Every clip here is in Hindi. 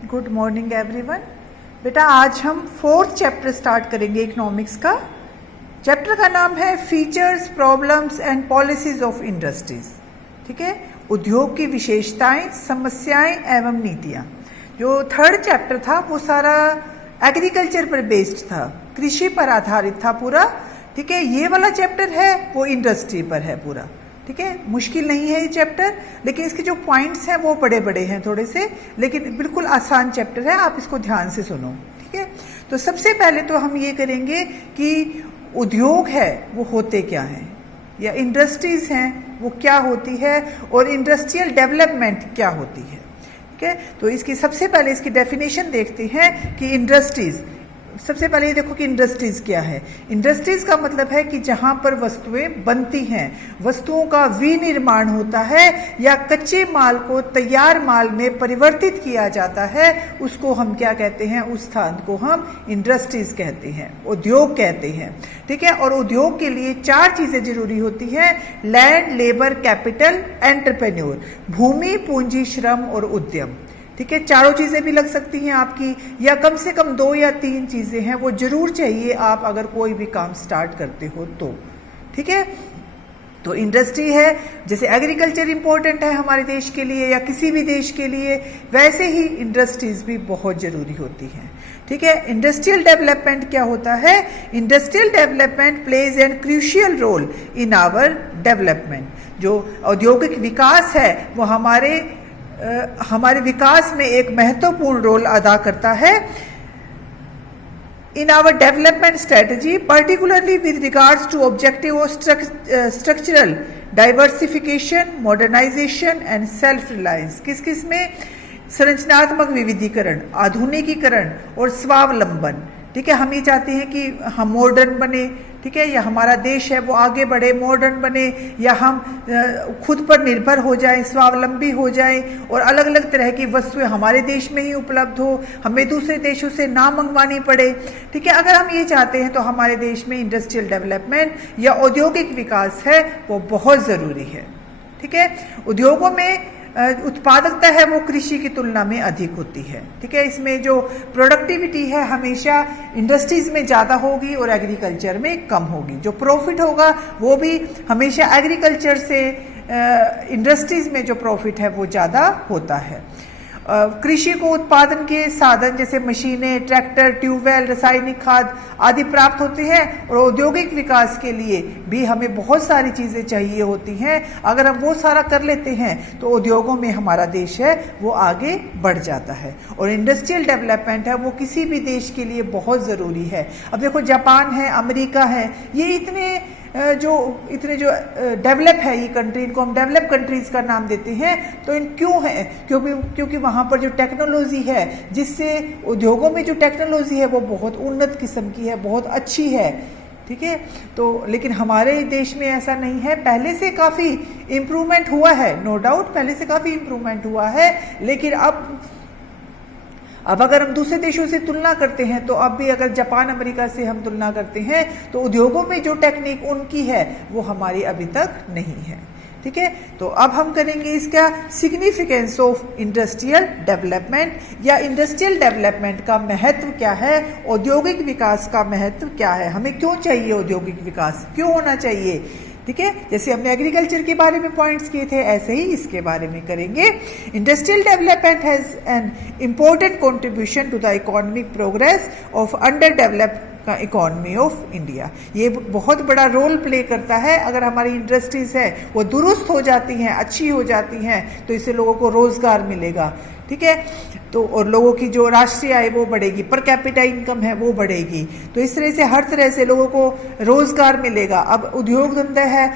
Good morning everyone. बेटा आज हम फोर्थ चैप्टर स्टार्ट करेंगे इकोनॉमिक्स का। चैप्टर का नाम है features, problems and policies of industries. ठीक है, उद्योग की विशेषताएं, समस्याएं एवं नीतियां। जो थर्ड चैप्टर था वो सारा एग्रीकल्चर पर बेस्ड था, कृषि पर आधारित था पूरा। ठीक है, ये वाला चैप्टर है वो इंडस्ट्री पर है पूरा। ठीक है, मुश्किल नहीं है ये चैप्टर, लेकिन इसके जो पॉइंट्स हैं वो बड़े बड़े हैं थोड़े से, लेकिन बिल्कुल आसान चैप्टर है, आप इसको ध्यान से सुनो। ठीक है, तो सबसे पहले तो हम ये करेंगे कि उद्योग है वो होते क्या हैं, या इंडस्ट्रीज हैं वो क्या होती है, और इंडस्ट्रियल डेवलपमेंट क्या होती है। ठीक है, तो इसकी सबसे पहले इसकी डेफिनेशन देखते हैं कि इंडस्ट्रीज। सबसे पहले ये देखो कि इंडस्ट्रीज क्या है। इंडस्ट्रीज का मतलब है कि जहां पर वस्तुएं बनती हैं, वस्तुओं का विनिर्माण होता है या कच्चे माल को तैयार माल में परिवर्तित किया जाता है, उसको हम क्या कहते हैं, उस स्थान को हम इंडस्ट्रीज कहते हैं, उद्योग कहते हैं। ठीक है, और उद्योग के लिए चार चीजें जरूरी होती हैं: लैंड, लेबर, कैपिटल, एंटरप्रेन्योर। भूमि, पूंजी, श्रम और उद्यम। ठीक है, चारों चीजें भी लग सकती हैं आपकी, या कम से कम 2 या 3 चीजें हैं वो जरूर चाहिए आप अगर कोई भी काम स्टार्ट करते हो तो। ठीक है, तो इंडस्ट्री है, जैसे एग्रीकल्चर इंपॉर्टेंट है हमारे देश के लिए या किसी भी देश के लिए, वैसे ही इंडस्ट्रीज भी बहुत जरूरी होती हैं। ठीक है, इंडस्ट्रियल डेवलपमेंट क्या होता है? Industrial development plays an crucial role in our development. जो औद्योगिक विकास है वो हमारे विकास में एक महत्वपूर्ण रोल अदा करता है। In our development strategy, particularly with regards to objective of structural diversification, modernisation and self reliance. किस किस में? संरचनात्मक विविधीकरण, आधुनिकीकरण और स्वावलंबन। ठीक है, हम ये चाहते हैं कि हम मॉडर्न बने, ठीक है, या हमारा देश है वो आगे बढ़े, मॉडर्न बने, या हम खुद पर निर्भर हो जाएं, स्वावलंबी हो जाएं, और अलग अलग तरह की वस्तुएं हमारे देश में ही उपलब्ध हो, हमें दूसरे देशों से ना मंगवानी पड़े। ठीक है, अगर हम ये चाहते हैं तो हमारे देश में इंडस्ट्रियल डेवलपमेंट या औद्योगिक विकास है वो बहुत ज़रूरी है। ठीक है, उद्योगों में उत्पादकता है वो कृषि की तुलना में अधिक होती है। ठीक है, इसमें जो प्रोडक्टिविटी है हमेशा इंडस्ट्रीज में ज़्यादा होगी और एग्रीकल्चर में कम होगी। जो प्रॉफिट होगा वो भी हमेशा एग्रीकल्चर से इंडस्ट्रीज में जो प्रॉफिट है वो ज़्यादा होता है। कृषि को उत्पादन के साधन जैसे मशीनें, ट्रैक्टर, ट्यूबवेल, रासायनिक खाद आदि प्राप्त होते हैं, और औद्योगिक विकास के लिए भी हमें बहुत सारी चीज़ें चाहिए होती हैं। अगर हम वो सारा कर लेते हैं तो उद्योगों में हमारा देश है वो आगे बढ़ जाता है, और इंडस्ट्रियल डेवलपमेंट है वो किसी भी देश के लिए बहुत ज़रूरी है। अब देखो जापान है, अमेरिका है, ये इतने जो डेवलप है ये कंट्री, इनको हम डेवलप कंट्रीज का नाम देते हैं। तो इन क्यों है? क्योंकि वहाँ पर जो टेक्नोलॉजी है, जिससे उद्योगों में जो टेक्नोलॉजी है वो बहुत उन्नत किस्म की है, बहुत अच्छी है। ठीक है, तो लेकिन हमारे देश में ऐसा नहीं है। पहले से काफ़ी इम्प्रूवमेंट हुआ है, नो डाउट पहले से काफ़ी इम्प्रूवमेंट हुआ है, लेकिन अब अगर हम दूसरे देशों से तुलना करते हैं तो अब भी अगर जापान, अमेरिका से हम तुलना करते हैं तो उद्योगों में जो टेक्निक उनकी है वो हमारी अभी तक नहीं है। ठीक है, तो अब हम करेंगे इसका सिग्निफिकेंस ऑफ इंडस्ट्रियल डेवलपमेंट, या इंडस्ट्रियल डेवलपमेंट का महत्व क्या है, औद्योगिक विकास का महत्व क्या है, हमें क्यों चाहिए औद्योगिक विकास, क्यों होना चाहिए। ठीक है, जैसे हमने एग्रीकल्चर के बारे में पॉइंट्स किए थे ऐसे ही इसके बारे में करेंगे। Industrial development has an important contribution to the economic progress of under developed economy of India. ये बहुत बड़ा रोल प्ले करता है। अगर हमारी इंडस्ट्रीज है वो दुरुस्त हो जाती हैं, अच्छी हो जाती हैं, तो इससे लोगों को रोजगार मिलेगा। ठीक है, तो और लोगों की जो राष्ट्रीय आय वो बढ़ेगी, पर कैपिटा इनकम है वो बढ़ेगी, तो इस तरह से हर तरह से लोगों को रोजगार मिलेगा। अब उद्योग धंधा है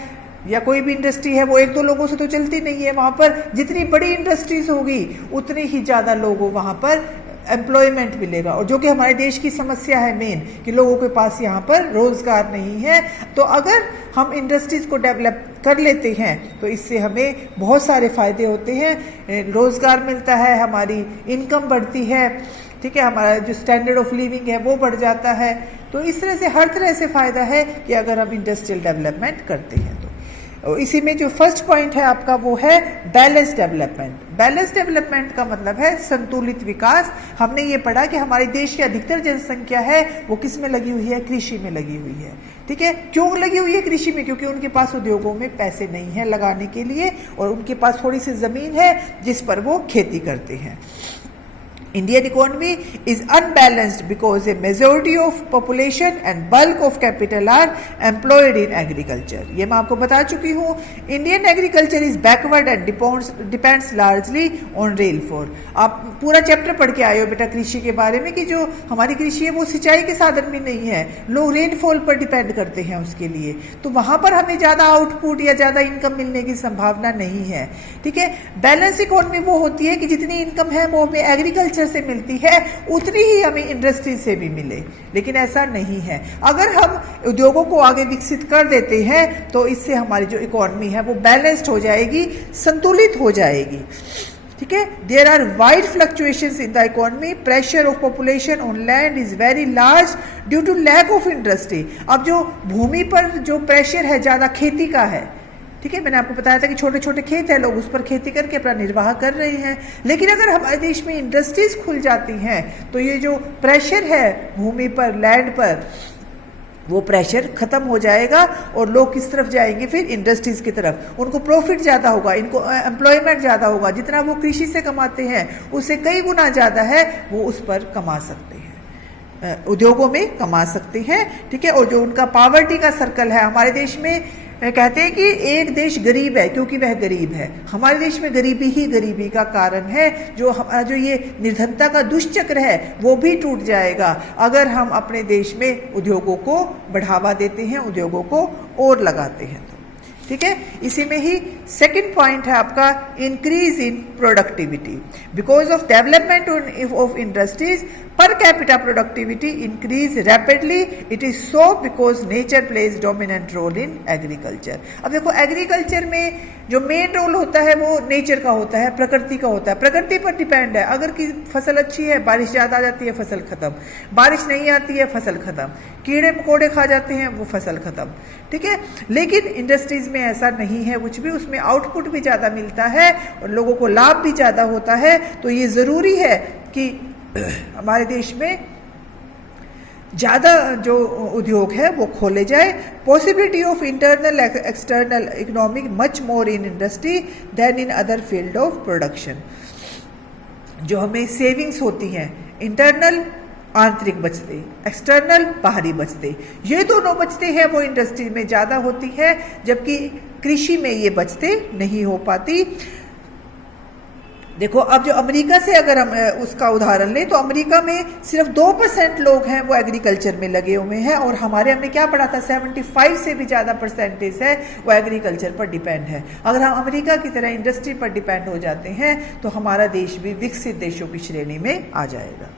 या कोई भी इंडस्ट्री है वो 1-2 लोगों से तो चलती नहीं है। वहाँ पर जितनी बड़ी इंडस्ट्रीज होगी उतनी ही ज़्यादा लोगों वहाँ पर एम्प्लॉयमेंट मिलेगा, और जो कि हमारे देश की समस्या है मेन, कि लोगों के पास यहाँ पर रोजगार नहीं है। तो अगर हम इंडस्ट्रीज को डेवलप कर लेते हैं तो इससे हमें बहुत सारे फायदे होते हैं, रोजगार मिलता है, हमारी इनकम बढ़ती है। ठीक है, हमारा जो स्टैंडर्ड ऑफ लिविंग है वो बढ़ जाता है। तो इस तरह से हर तरह से फायदा है कि अगर हम इंडस्ट्रियल डेवलपमेंट करते हैं तो। और इसी में जो फर्स्ट पॉइंट है आपका वो है बैलेंस डेवलपमेंट। बैलेंस डेवलपमेंट का मतलब है संतुलित विकास। हमने ये पढ़ा कि हमारे देश की अधिकतर जनसंख्या है वो किस में लगी हुई है, कृषि में लगी हुई है। ठीक है, क्यों लगी हुई है कृषि में? क्योंकि उनके पास उद्योगों में पैसे नहीं है लगाने के लिए और उनके पास थोड़ी सी जमीन है जिस पर वो खेती करते हैं। Indian economy is unbalanced because a majority of population and bulk of capital are employed in agriculture. ये मैं आपको बता चुकी हूँ। Indian agriculture is backward and depends largely on rainfall. आप पूरा चैप्टर पढ़ के आए हो बेटा कृषि के बारे में कि जो हमारी कृषि है वो सिंचाई के साधन भी नहीं है, लोग रेनफॉल पर डिपेंड करते हैं उसके लिए, तो वहाँ पर हमें ज़्यादा आउटपुट या ज़्यादा इनकम मिलने की संभावना नहीं है। ठीक है, बैलेंस इकोनॉमी वो होती है कि जितनी इनकम है वो हमें एग्रीकल्चर से मिलती है उतनी ही हमें इंडस्ट्री से भी मिले, लेकिन ऐसा नहीं है। अगर हम उद्योगों को आगे विकसित कर देते हैं तो इससे हमारी जो इकोनॉमी है वो बैलेंस्ड हो जाएगी, संतुलित हो जाएगी। ठीक है, there are wide fluctuations in the economy, pressure of population on land is very large due to lack of industry. अब जो भूमि पर जो प्रेशर है ज़्यादा खेती का है, ठीक है, मैंने आपको बताया था कि छोटे छोटे खेत हैं, लोग उस पर खेती करके अपना निर्वाह कर रहे हैं, लेकिन अगर हमारे देश में इंडस्ट्रीज खुल जाती हैं तो ये जो प्रेशर है भूमि पर, लैंड पर, वो प्रेशर खत्म हो जाएगा और लोग किस तरफ जाएंगे? फिर इंडस्ट्रीज की तरफ। उनको प्रॉफिट ज़्यादा होगा, इनको एम्प्लॉयमेंट ज़्यादा होगा, जितना वो कृषि से कमाते हैं उससे कई गुना ज़्यादा है वो उस पर कमा सकते हैं, उद्योगों में कमा सकते हैं। ठीक है, और जो उनका पॉवर्टी का सर्कल है, हमारे देश में कहते हैं कि एक देश गरीब है क्योंकि वह गरीब है। हमारे देश में गरीबी ही गरीबी का कारण है। जो ये निर्धनता का दुष्चक्र है वो भी टूट जाएगा अगर हम अपने देश में उद्योगों को बढ़ावा देते हैं, उद्योगों को और लगाते हैं तो। ठीक है, इसी में ही सेकंड पॉइंट है आपका increase in productivity. Because of development of industries per capita productivity increase rapidly. It is so because nature plays dominant role in agriculture. अब देखो एग्रीकल्चर में जो मेन रोल होता है वो नेचर का होता है, प्रकृति का होता है, प्रकृति पर डिपेंड है। अगर की फसल अच्छी है, बारिश ज़्यादा आ जाती है, फसल खत्म, बारिश नहीं आती है, फसल खत्म, कीड़े मकोड़े खा जाते हैं, वो फसल खत्म। ठीक है, लेकिन इंडस्ट्रीज में ऐसा नहीं है कुछ भी, उसमें आउटपुट भी ज़्यादा मिलता है और लोगों को लाभ भी ज़्यादा होता है। तो ये ज़रूरी है कि हमारे देश में ज़्यादा जो उद्योग है वो खोले जाए। Possibility of internal external economic much more in industry than in other field of production. जो हमें सेविंग्स होती हैं, इंटरनल आंतरिक बचते, एक्सटर्नल बाहरी बचते, ये दोनों बचते हैं वो इंडस्ट्री में ज़्यादा होती है, जबकि कृषि में ये बचते नहीं हो पाती। देखो अब जो अमेरिका से अगर हम उसका उदाहरण लें तो अमेरिका में सिर्फ 2% लोग हैं वो एग्रीकल्चर में लगे हुए हैं और हमारे हमने क्या पढ़ा था 75 से भी ज़्यादा परसेंटेज है वो एग्रीकल्चर पर डिपेंड है। अगर हम अमेरिका की तरह इंडस्ट्री पर डिपेंड हो जाते हैं तो हमारा देश भी विकसित देशों की श्रेणी में आ जाएगा।